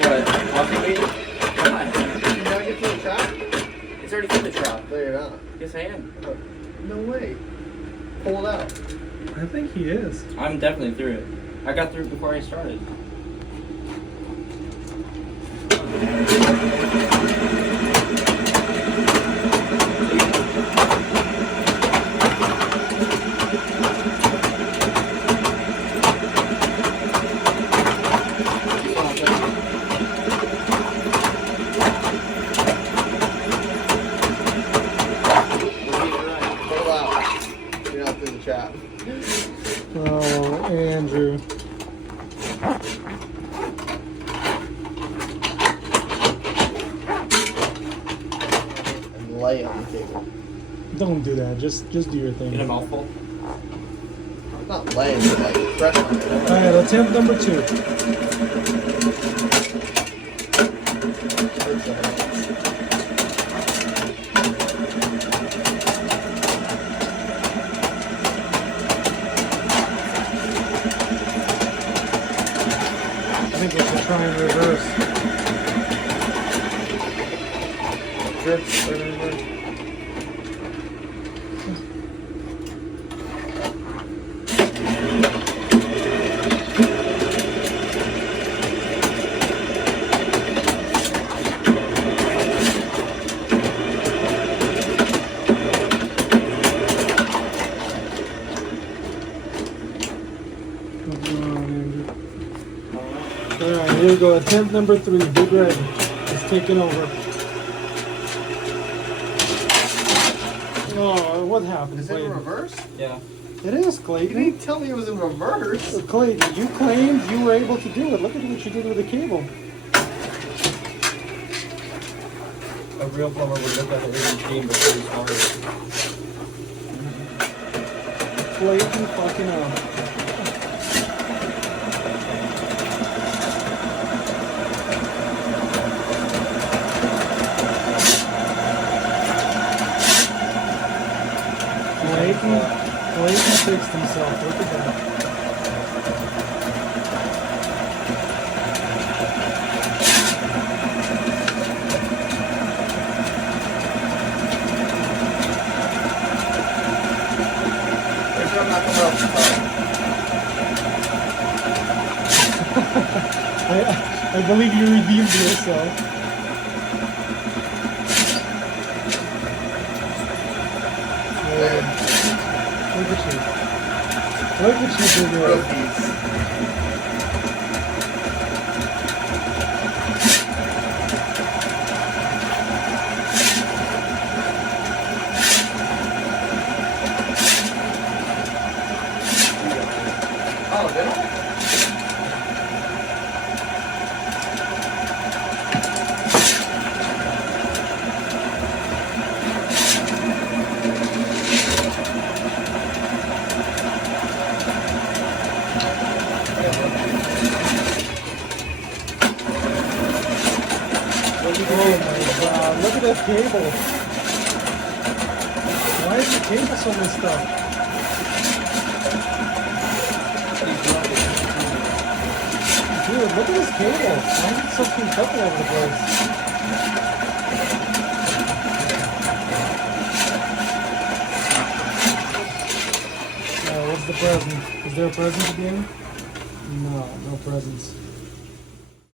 What? Walking me? Why? You gotta get to the trap? It's already through the trap. No, you're not. Yes, I am. No way. Pull it out. I think he is. I'm definitely through it. I got through it before I started. Pull it out. You're not through the trap. Oh, Andrew. And lay it on the table. Don't do that. Just do your thing. Get a mouthful. I'm not laying it, like press on it. Alright, attempt number 2. I think we should try and reverse. Drips or whatever. Alright, here we go. Attempt number 3. Big Red is taking over. Oh, what happened? Is it in Clayton? reverse? Yeah. It is, You Clayton. didn't tell me it was in reverse. Clayton, you claimed you were able to do it. Look at what you did with the cable. A real plumber would look at the machine before he started. Clayton fucking up. Clayton fixed himself. Look at that. Make sure I'm not coming off the top. I believe you redeemed yourself. There. Look at you. Look at you, big red. Rookies. Oh, did I? Oh my god, look at that cable. Why is the cable so messed up? Dude, look at this cable. Why is it so kinked up all over the place? What's the present? Is there a present at the end? No, no presents.